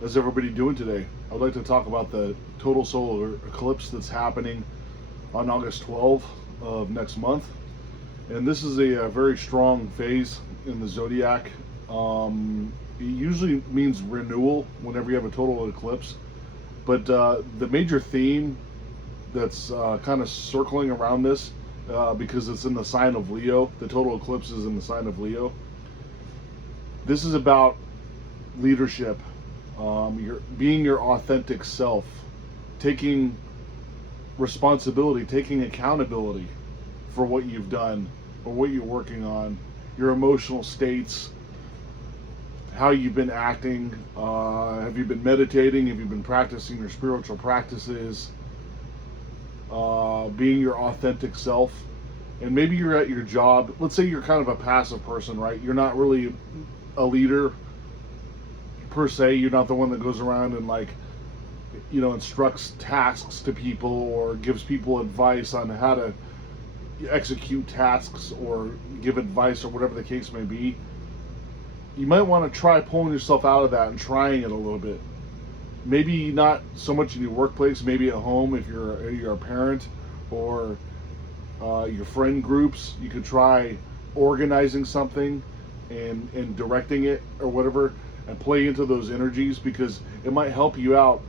How's everybody doing today? I'd like to talk about the total solar eclipse that's happening on August 12th of next month. And this is a very strong phase in the zodiac. It usually means renewal whenever you have a total eclipse. But the major theme that's kind of circling around this, because it's in the sign of Leo, the total eclipse is in the sign of Leo. This is about leadership, your being your authentic self, taking responsibility, taking accountability for what you've done or what you're working on, your emotional states, how you've been acting, have you been meditating, have you been practicing your spiritual practices, being your authentic self. And maybe you're at your job, let's say you're kind of a passive person, right? You're not really a leader per se. You're not the one that goes around and instructs tasks to people or gives people advice on how to execute tasks or give advice or whatever the case may be. You might want to try pulling yourself out of that and trying it a little bit. Maybe not so much in your workplace, maybe at home if you're a parent, or your friend groups. You could try organizing something and directing it or whatever, and play into those energies, because it might help you out,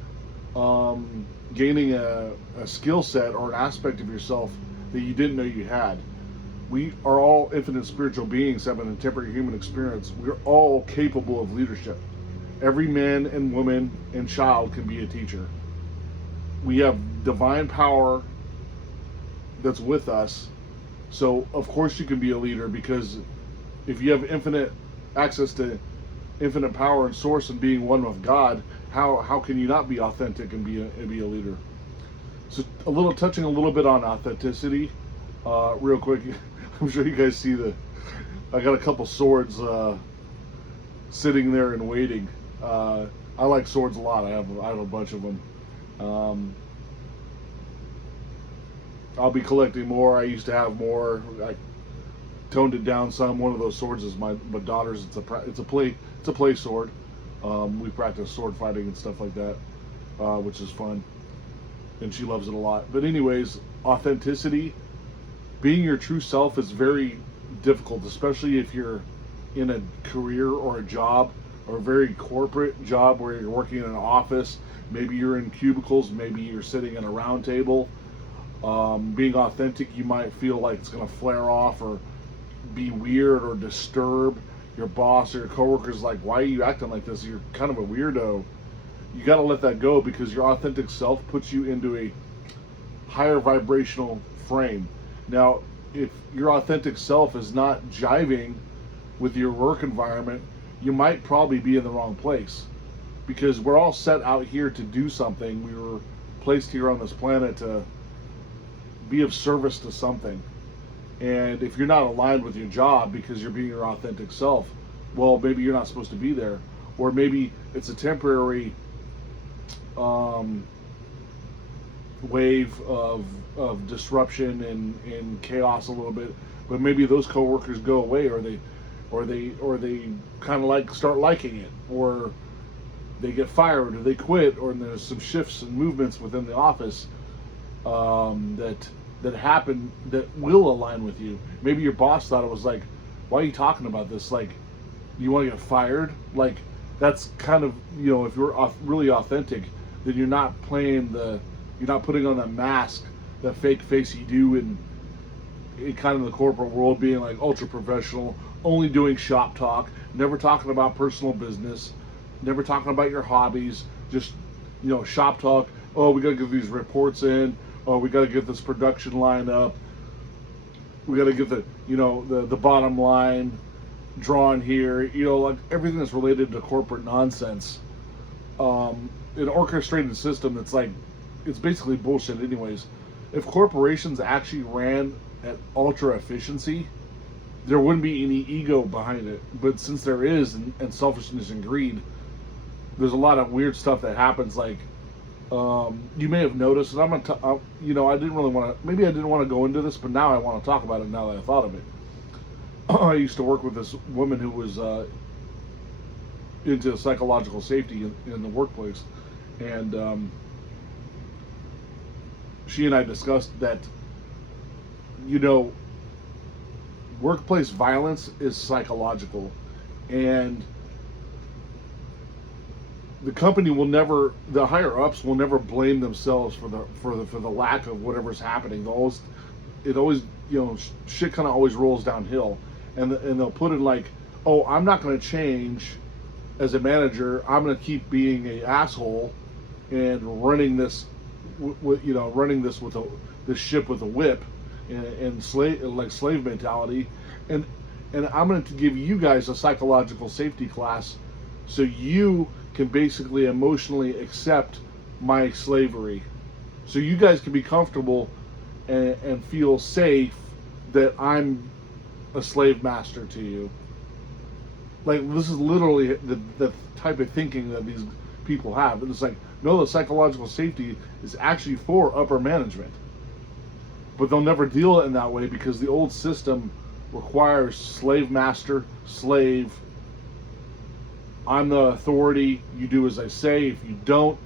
gaining a skill set or an aspect of yourself that you didn't know you had. We are all infinite spiritual beings having a temporary human experience. We're all capable of leadership. Every man and woman and child can be a teacher. We have divine power that's with us. So of course you can be a leader, because if you have infinite access to infinite power and source and being one with God, how can you not be authentic and be a leader? So touching a little bit on authenticity, real quick. I'm sure you guys see I got a couple swords sitting there and waiting. I like swords a lot. I have a bunch of them. I'll be collecting more. I used to have more. I toned it down some. One of those swords is my daughter's. It's a play sword. We practice sword fighting and stuff like that, which is fun, and she loves it a lot. But anyways, authenticity, being your true self, is very difficult, especially if you're in a career or a job, or a very corporate job where you're working in an office. Maybe you're in cubicles, maybe you're sitting at a round table. Being authentic, you might feel like it's going to flare off or be weird or disturb your boss or your coworkers. Like, why are you acting like this? You're kind of a weirdo. You got to let that go, because your authentic self puts you into a higher vibrational frame. Now, if your authentic self is not jiving with your work environment, you might probably be in the wrong place, because we're all set out here to do something. We were placed here on this planet to be of service to something. And if you're not aligned with your job because you're being your authentic self, well, maybe you're not supposed to be there. Or maybe it's a temporary wave of disruption and chaos a little bit, but maybe those coworkers go away, or they kind of start liking it, or they get fired, or they quit, or there's some shifts and movements within the office that happen that will align with you. Maybe your boss thought it was like, why are you talking about this? Like, you want to get fired? Like, that's kind of, if you're really authentic, then you're not putting on that mask, that fake face you do in kind of the corporate world, being like ultra professional, only doing shop talk, never talking about personal business, never talking about your hobbies, just, shop talk. Oh, we got to get these reports in. Oh, we got to get this production line up. We got to get the bottom line drawn here. Like everything that's related to corporate nonsense. An orchestrated system that's it's basically bullshit anyways. If corporations actually ran at ultra efficiency, there wouldn't be any ego behind it. But since there is, and selfishness and greed, there's a lot of weird stuff that happens. You may have noticed, and I didn't really want to. Maybe I didn't want to go into this, but now I want to talk about it. Now that I thought of it, I used to work with this woman who was into psychological safety in the workplace, and she and I discussed that, you know, workplace violence is psychological, and the company will never, the higher ups will never blame themselves for the lack of whatever's happening. It always, you know, shit kind of always rolls downhill, and they'll put it like, oh, I'm not going to change as a manager. I'm going to keep being a asshole and running this, running this with this ship with a whip, and slave mentality, and I'm going to give you guys a psychological safety class, so you can basically emotionally accept my slavery, so you guys can be comfortable and feel safe that I'm a slave master to you. Like, this is literally the type of thinking that these people have. And it's like, no, the psychological safety is actually for upper management. But they'll never deal it in that way because the old system requires slave master, slave. I'm the authority. You do as I say. If you don't,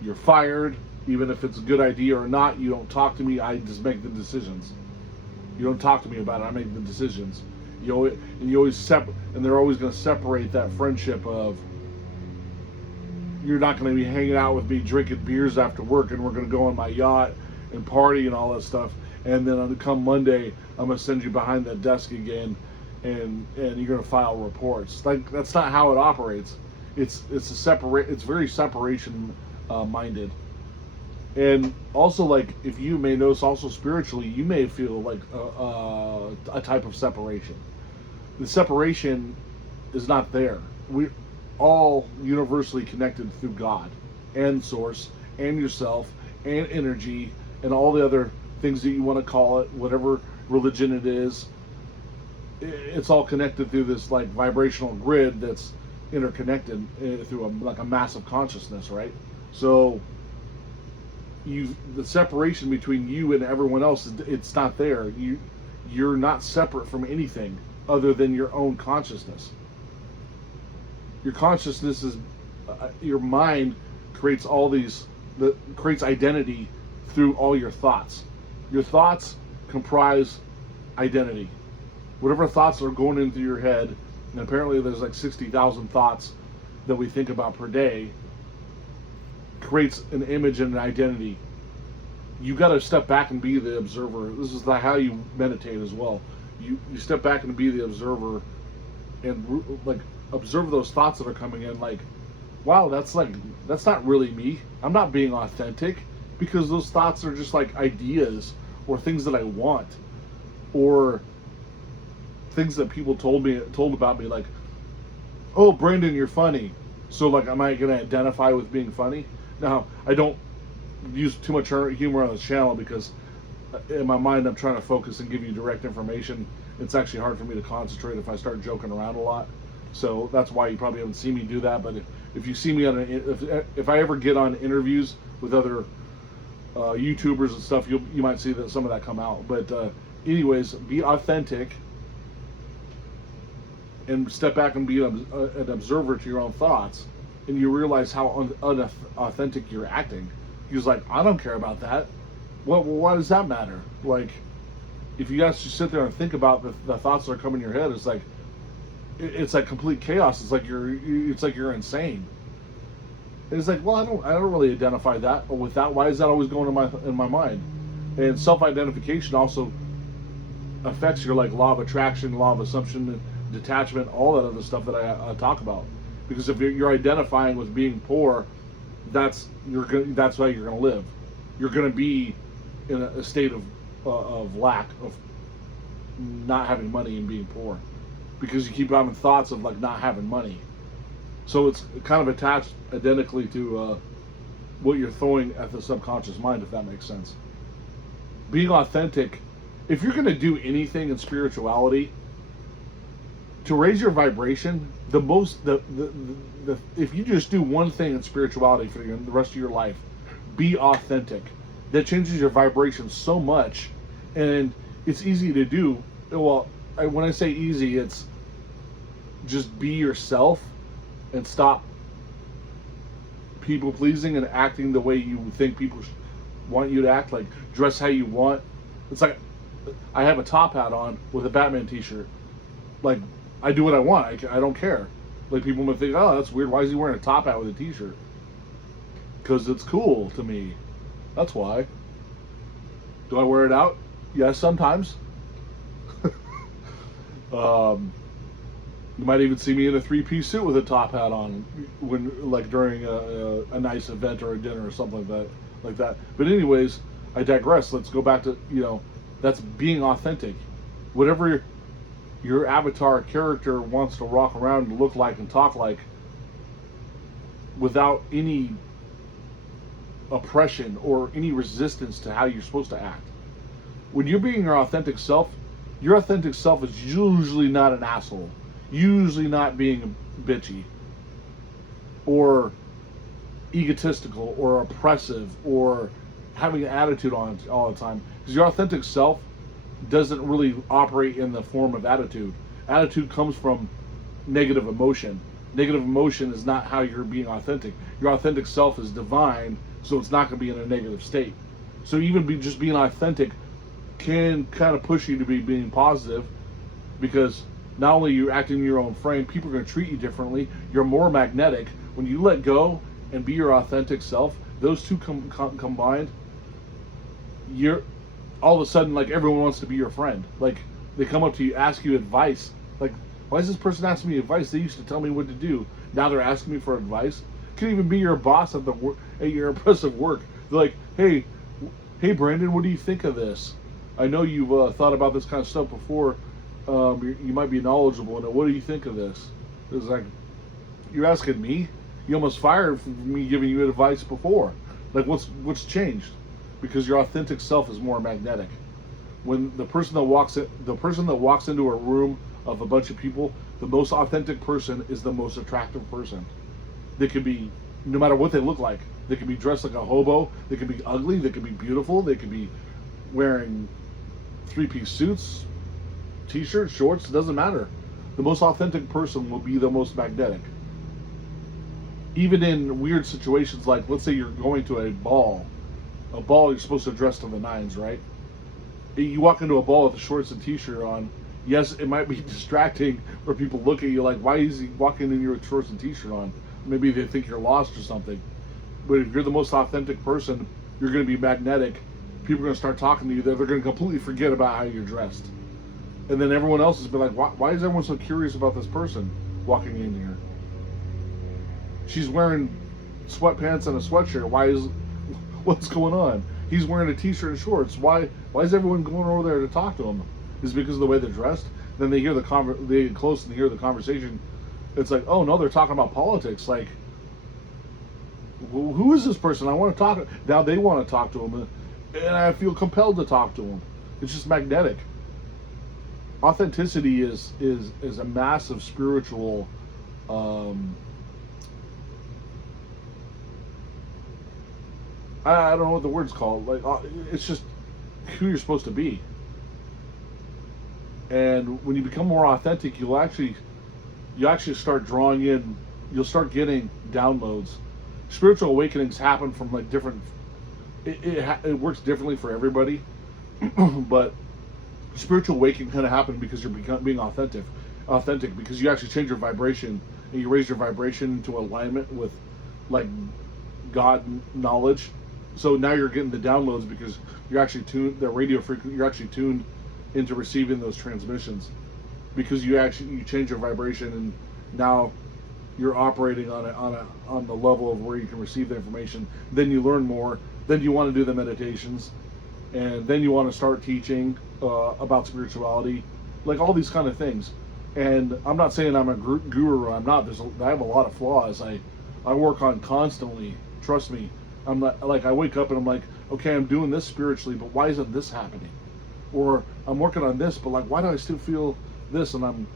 you're fired. Even if it's a good idea or not, you don't talk to me. I just make the decisions. You don't talk to me about it. I make the decisions. You always and they're always going to separate that friendship of, you're not going to be hanging out with me drinking beers after work, and we're going to go on my yacht and party and all that stuff. And then come Monday, I'm going to send you behind that desk again, and you're going to file reports. Like, that's not how it operates. It's very separation minded. And also, like, if you may notice, also spiritually, you may feel like a type of separation. The separation is not there. We're all universally connected through God and Source and yourself and energy and all the other things that you want to call it, whatever religion it is. It's all connected through this, like, vibrational grid that's interconnected through a massive consciousness, right? So the separation between you and everyone else, it's not there. You're not separate from anything other than your own consciousness. Your consciousness is your mind creates creates identity through all your thoughts. Your thoughts comprise identity. Whatever thoughts are going into your head, and apparently there's like 60,000 thoughts that we think about per day, creates an image and an identity. You got to step back and be the observer. This is how you meditate as well. You step back and be the observer, and like observe those thoughts that are coming in. Like, wow, that's not really me. I'm not being authentic, because those thoughts are just like ideas or things that I want, or things that people told about me. Like, oh, Brandon, you're funny. So, like, am I going to identify with being funny? Now, I don't use too much humor on this channel because in my mind I'm trying to focus and give you direct information. It's actually hard for me to concentrate if I start joking around a lot. So that's why you probably haven't seen me do that. But if you see me if I ever get on interviews with other YouTubers and stuff, you might see that some of that come out. But anyways, be authentic and step back and be an observer to your own thoughts, and you realize how unauthentic you're acting. He was like, I don't care about that. Why does that matter? Like, if you guys just sit there and think about the thoughts that are coming in your head, it's like complete chaos. It's like you're insane. And it's like, well, I don't really identify that with that. Why is that always going in my mind? And self-identification also affects your, like, law of attraction, law of assumption, detachment, all that other stuff that I talk about. Because if you're identifying with being poor, that's how you're going to live. You're going to be in a state of lack, of not having money and being poor, because you keep having thoughts of, like, not having money. So it's kind of attached identically to what you're throwing at the subconscious mind, if that makes sense. Being authentic, if you're going to do anything in spirituality to raise your vibration, if you just do one thing in spirituality for the rest of your life, be authentic. That changes your vibration so much, and it's easy to do. Well, when I say easy, it's just be yourself and stop people pleasing and acting the way you think people want you to act, like dress how you want. It's like I have a top hat on with a Batman t-shirt. Like, I do what I want. I don't care. Like, people might think, oh, that's weird. Why is he wearing a top hat with a t-shirt? Because it's cool to me. That's why. Do I wear it out? Yes, sometimes. You might even see me in a three-piece suit with a top hat on, when like during a nice event or a dinner or something like that. But anyways, I digress. Let's go back to, that's being authentic. Whatever your avatar character wants to walk around and look like and talk like, without any oppression or any resistance to how you're supposed to act. When you're being your authentic self is usually not an asshole. Usually not being bitchy or egotistical or oppressive or having an attitude on all the time. Because your authentic self doesn't really operate in the form of attitude. Attitude comes from negative emotion. Negative emotion is not how you're being authentic. Your authentic self is divine, so it's not going to be in a negative state. So even just being authentic can kind of push you to be being positive, because not only you're acting in your own frame, people are going to treat you differently. You're more magnetic. When you let go and be your authentic self, those two combined, you're all of a sudden, like, everyone wants to be your friend. Like, they come up to you, ask you advice. Like, why is this person asking me advice? They used to tell me what to do. Now they're asking me for advice. Could even be your boss at your oppressive work. They're like, hey, Brandon, what do you think of this? I know you've thought about this kind of stuff before. You might be knowledgeable in it. What do you think of this? It's like, you're asking me? You almost fired for me giving you advice before. Like, what's changed? Because your authentic self is more magnetic. When the person that walks into a room of a bunch of people, the most authentic person is the most attractive person. They could be, no matter what they look like, they could be dressed like a hobo, they could be ugly, they could be beautiful, they could be wearing three-piece suits, t-shirts, shorts, it doesn't matter. The most authentic person will be the most magnetic. Even in weird situations, like, let's say you're going to a ball you're supposed to dress to the nines, right? You walk into a ball with a shorts and t-shirt on. Yes, it might be distracting where people look at you like, why is he walking in here with shorts and t-shirt on? Maybe they think you're lost or something. But if you're the most authentic person, you're going to be magnetic. People are going to start talking to you. They're going to completely forget about how you're dressed. And then everyone else has been like, why is everyone so curious about this person walking in here? She's wearing sweatpants and a sweatshirt. What's going on? He's wearing a t-shirt and shorts. Why is everyone going over there to talk to him? Is it because of the way they're dressed? Then they hear they get close and hear the conversation. It's like, oh no, they're talking about politics. Like, who is this person? I want to talk. Now they want to talk to him, and I feel compelled to talk to him. It's just magnetic. Authenticity is a massive spiritual I don't know what the word's called. Like, it's just who you're supposed to be. And when you become more authentic, you actually start drawing in. You'll start getting downloads. Spiritual awakenings happen from like different. It works differently for everybody, but spiritual awakening kind of happen because you're being authentic. Authentic because you actually change your vibration and you raise your vibration into alignment with like God knowledge. So now you're getting the downloads because you're actually tuned, the radio frequency, you're actually tuned into receiving those transmissions because you change your vibration, and now you're operating on the level of where you can receive the information. Then you learn more. Then you want to do the meditations, and then you want to start teaching about spirituality, like all these kind of things. And I'm not saying I'm a guru. I'm not. I have a lot of flaws. I work on constantly. Trust me. I'm not like I wake up and I'm like, okay, I'm doing this spiritually, but why isn't this happening? Or I'm working on this, but like, why do I still feel this? And I'm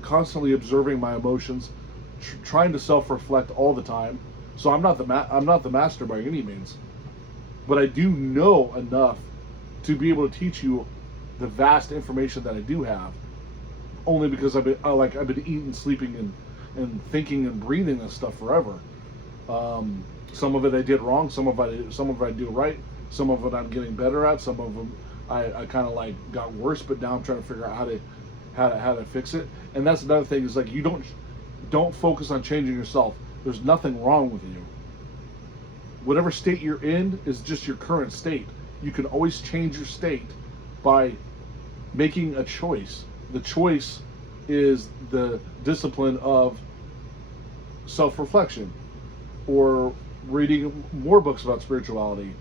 constantly observing my emotions, trying to self-reflect all the time. So I'm not the master by any means, but I do know enough to be able to teach you the vast information that I do have. Only because I've been eating, sleeping, and and thinking and breathing this stuff forever. Some of it I did wrong, some of it I do right, some of it I'm getting better at, some of them I kind of like got worse, but now I'm trying to figure out how to fix it. And that's another thing is like you don't focus on changing yourself. There's nothing wrong with you. Whatever state you're in is just your current state. You can always change your state by making a choice. The choice is the discipline of self-reflection, or reading more books about spirituality,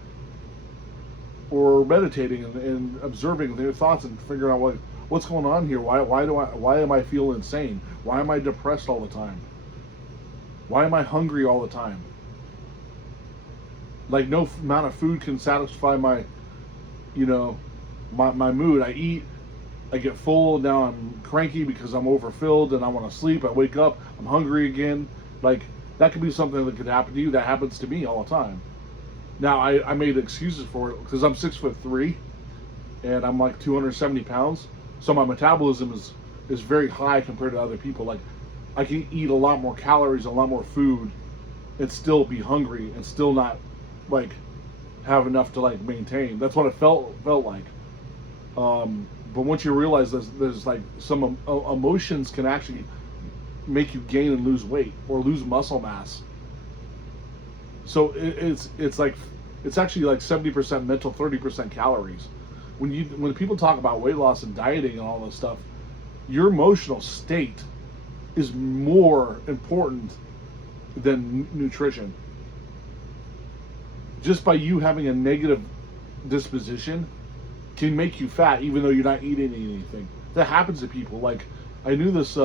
or meditating and observing their thoughts and figuring out what's going on here. Why am I feel insane? Why am I depressed all the time? Why am I hungry all the time? Like no amount of food can satisfy my mood. I eat, I get full, now I'm cranky because I'm overfilled and I want to sleep. I wake up, I'm hungry again. Like that could be something that could happen to you. That happens to me all the time. Now I made excuses for it because I'm 6'3" and I'm like 270 pounds. So my metabolism is very high compared to other people. Like I can eat a lot more calories, a lot more food, and still be hungry and still not like have enough to like maintain. That's what it felt like. But once you realize there's like some emotions can actually make you gain and lose weight or lose muscle mass. So it's actually like 70% mental, 30% calories. When people talk about weight loss and dieting and all this stuff, your emotional state is more important than nutrition. Just by you having a negative disposition can make you fat even though you're not eating anything. That happens to people. Like I knew this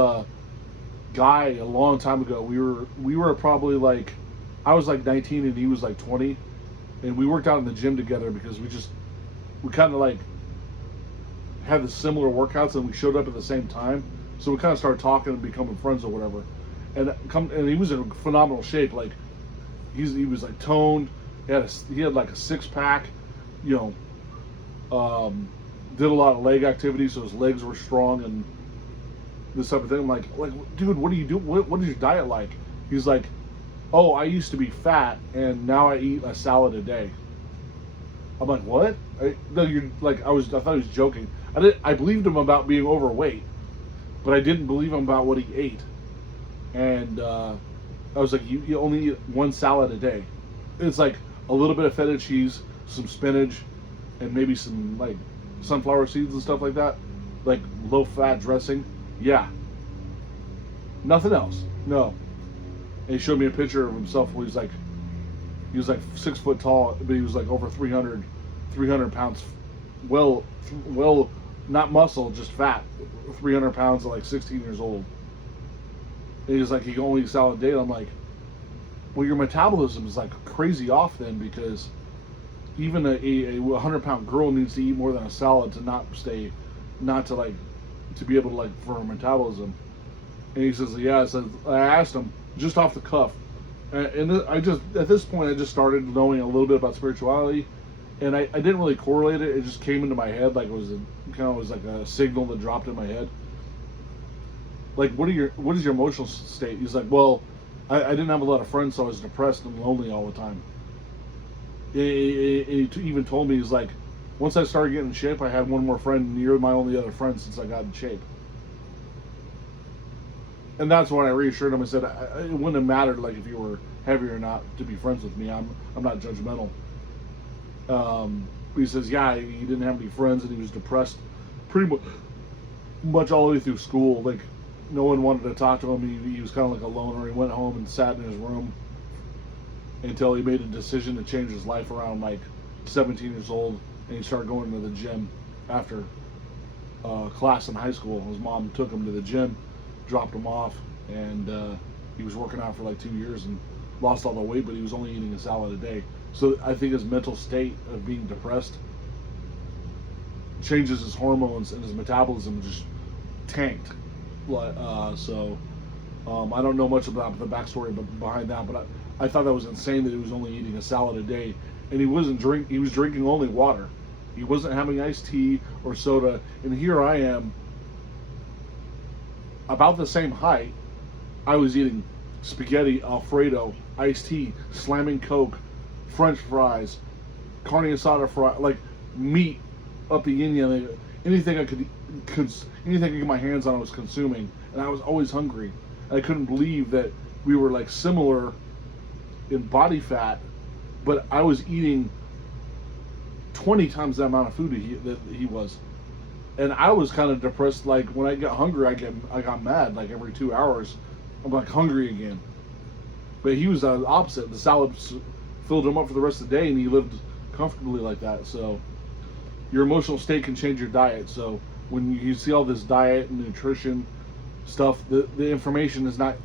guy a long time ago. We were probably like, I was like 19 and he was like 20, and we worked out in the gym together because we kind of like had the similar workouts and we showed up at the same time. So we kind of started talking and becoming friends or whatever. And he was in phenomenal shape. Like he was like toned. He had like a 6-pack, did a lot of leg activity, so his legs were strong and this type of thing. I'm like, dude, what do you do? What is your diet like? He's like, oh, I used to be fat and now I eat a salad a day. I'm like, what? I thought he was joking. I believed him about being overweight, but I didn't believe him about what he ate. And I was like, you only eat one salad a day. It's like a little bit of feta cheese, some spinach, and maybe some like sunflower seeds and stuff like that, like low fat dressing. Yeah, nothing else. No. And he showed me a picture of himself where he was like 6 foot tall, but he was like over 300 pounds. Well, not muscle, just fat. 300 pounds at like 16 years old. And he's like, he can only eat salad a day. And I'm like, well, your metabolism is like crazy off then, because even a 100-pound girl needs to eat more than a salad to to be able to like for her metabolism. And he says, yeah. I asked him just off the cuff, and at this point I just started knowing a little bit about spirituality, and I didn't really correlate it. It just came into my head like it was like a signal that dropped in my head. Like, what is your emotional state? He's like, well, I didn't have a lot of friends, so I was depressed and lonely all the time. He even told me, he's like, once I started getting in shape, I had one more friend, and you're my only other friend since I got in shape. And that's when I reassured him. I said, it wouldn't have mattered like if you were heavy or not to be friends with me. I'm not judgmental. He says, yeah, he didn't have any friends and he was depressed pretty much all the way through school. Like, no one wanted to talk to him. He was kind of like a loner. He went home and sat in his room until he made a decision to change his life around like 17 years old, and he started going to the gym after class in high school. His mom took him to the gym, dropped him off, and he was working out for like 2 years and lost all the weight, but he was only eating a salad a day. So I think his mental state of being depressed changes his hormones, and his metabolism just tanked. I don't know much about the backstory behind that, but I thought that was insane that he was only eating a salad a day, and he was drinking only water. He wasn't having iced tea or soda. And here I am, about the same height, I was eating spaghetti, Alfredo, iced tea, slamming Coke, French fries, carne asada fry, like meat up the yin yang. Anything I could, anything I could get my hands on, I was consuming, and I was always hungry. And I couldn't believe that we were like similar in body fat, but I was eating 20 times the amount of food that he was. And I was kind of depressed. Like when I got hungry, I got mad. Like every 2 hours, I'm like hungry again. But he was the opposite. The salad filled him up for the rest of the day, and he lived comfortably like that. So your emotional state can change your diet. So when you see all this diet and nutrition stuff, the information is not.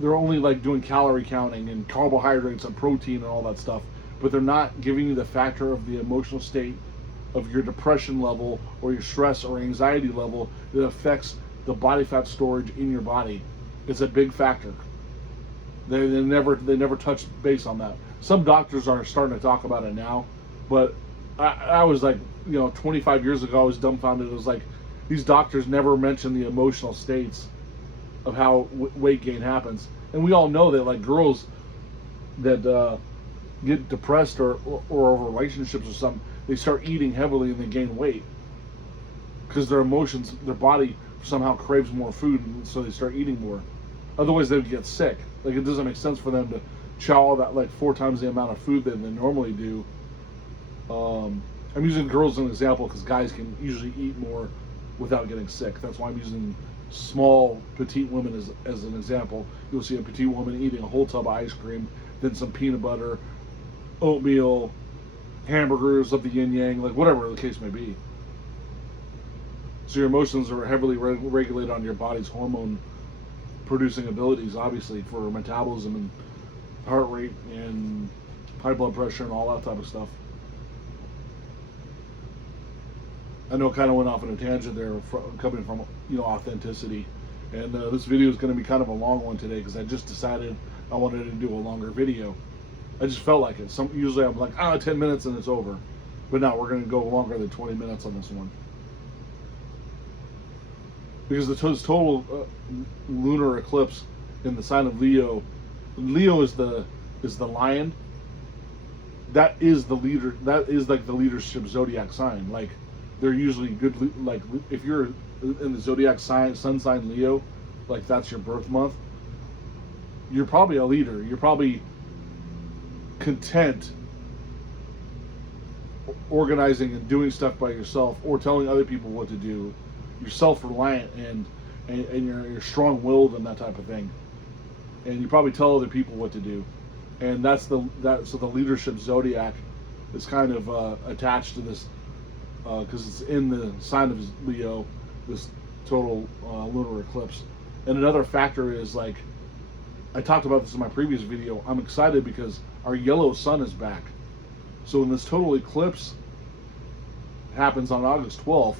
They're only like doing calorie counting and carbohydrates and protein and all that stuff, but they're not giving you the factor of the emotional state of your depression level or your stress or anxiety level that affects the body fat storage in your body. It's a big factor. They never touch base on that. Some doctors are starting to talk about it now, but I was like, 25 years ago, I was dumbfounded. It was like these doctors never mention the emotional states of how weight gain happens. And we all know that like girls that get depressed or over relationships or something, they start eating heavily and they gain weight because their emotions, their body somehow craves more food, and so they start eating more. Otherwise, they would get sick. Like it doesn't make sense for them to chow all that like 4 times the amount of food that they normally do. I'm using girls as an example because guys can usually eat more without getting sick. That's why I'm using small, petite women as an example. You'll see a petite woman eating a whole tub of ice cream, then some peanut butter, oatmeal, hamburgers of the yin yang, like whatever the case may be. So your emotions are heavily regulated on your body's hormone producing abilities, obviously, for metabolism and heart rate and high blood pressure and all that type of stuff. I know I kind of went off on a tangent there, coming from authenticity, and this video is going to be kind of a long one today because I just decided I wanted to do a longer video. I just felt like it. Usually I'm like 10 minutes and it's over, but now we're going to go longer than 20 minutes on this one because the total lunar eclipse in the sign of Leo. Leo is the lion. That is the leader. That is like the leadership zodiac sign. Like they're usually good. Like if you're in the zodiac sign, sun sign Leo, like that's your birth month, you're probably a leader. You're probably content organizing and doing stuff by yourself or telling other people what to do. You're self-reliant and you're strong-willed and that type of thing. And you probably tell other people what to do. And so the leadership zodiac is kind of attached to this because it's in the sign of Leo, this total lunar eclipse. And another factor is, like, I talked about this in my previous video, I'm excited because our yellow sun is back. So when this total eclipse happens on August 12th,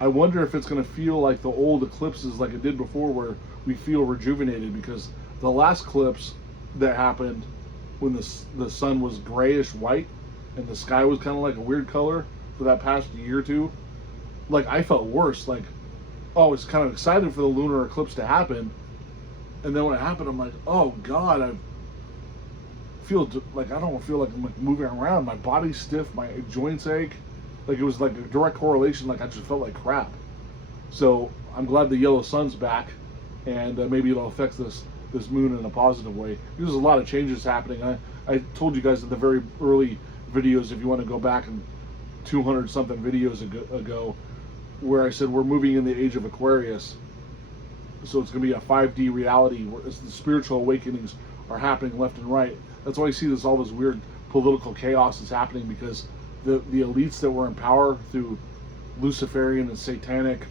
I wonder if it's going to feel like the old eclipses like it did before, where we feel rejuvenated, because the last eclipse that happened when the sun was grayish white and the sky was kind of like a weird color for that past year or two, like I felt worse. Like, oh, I was kind of excited for the lunar eclipse to happen, and then when it happened, I'm like, oh God, I don't feel like I'm like moving around. My body's stiff, my joints ache. Like it was like a direct correlation. Like I just felt like crap. So I'm glad the yellow sun's back, and maybe it'll affect this moon in a positive way. There's a lot of changes happening. I told you guys in the very early videos, if you want to go back and 200 something videos ago, where I said we're moving in the age of Aquarius. So it's going to be a 5D reality where the spiritual awakenings are happening left and right. That's why you see all this weird political chaos is happening, because the elites that were in power through Luciferian and satanic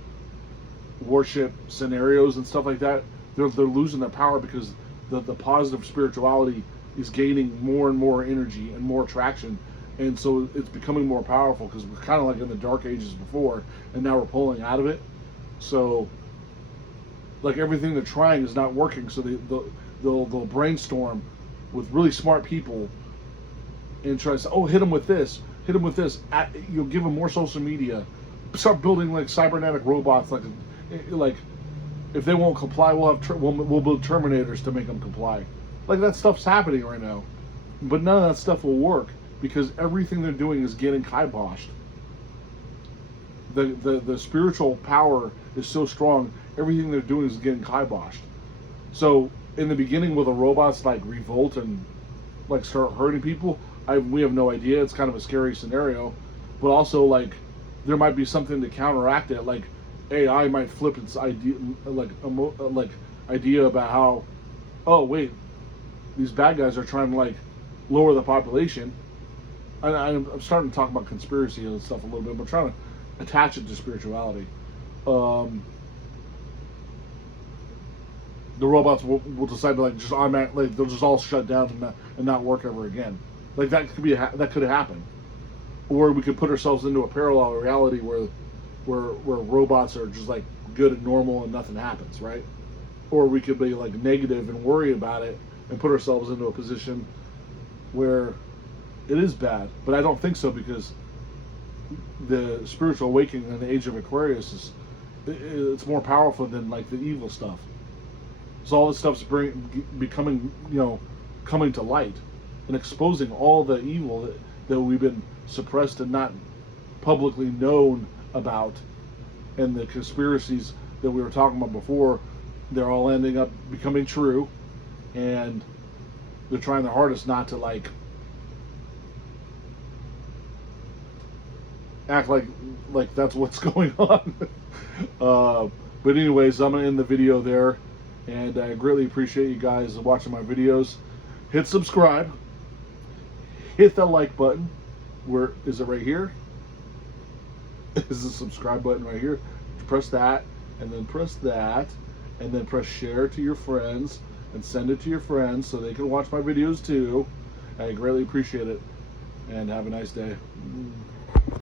worship scenarios and stuff like that, they're losing their power because the positive spirituality is gaining more and more energy and more traction, and so it's becoming more powerful, because we're kind of like in the dark ages before, and now we're pulling out of it. So like everything they're trying is not working, so they'll brainstorm with really smart people and try to say, oh, hit them with this. You'll give them more social media. Start building like cybernetic robots, like If they won't comply, we'll build Terminators to make them comply. Like, that stuff's happening right now, but none of that stuff will work because everything they're doing is getting kiboshed. The spiritual power is so strong, everything they're doing is getting kiboshed. So in the beginning, will the robots like revolt and like start hurting people? We have no idea. It's kind of a scary scenario, but also like there might be something to counteract it. Like AI might flip its idea, like idea about how, oh wait, these bad guys are trying to like lower the population. I'm starting to talk about conspiracy and stuff a little bit, but trying to attach it to spirituality. The robots will decide to like just automatically, like, they'll just all shut down and not work ever again. Like that could happen, or we could put ourselves into a parallel reality where robots are just like good and normal and nothing happens, right? Or we could be like negative and worry about it and put ourselves into a position where it is bad. But I don't think so, because the spiritual awakening in the age of Aquarius it's more powerful than like the evil stuff. So all this stuff's becoming, coming to light and exposing all the evil that we've been suppressed and not publicly known about, and the conspiracies that we were talking about before, they're all ending up becoming true, and they're trying their hardest not to like act like that's what's going on. But anyways, I'm gonna end the video there, and I greatly appreciate you guys watching my videos. Hit subscribe, hit the like button. Where is it? Right here is the subscribe button right here. Press that, and then press that, and then press share to your friends and send it to your friends so they can watch my videos too. I greatly appreciate it, and have a nice day.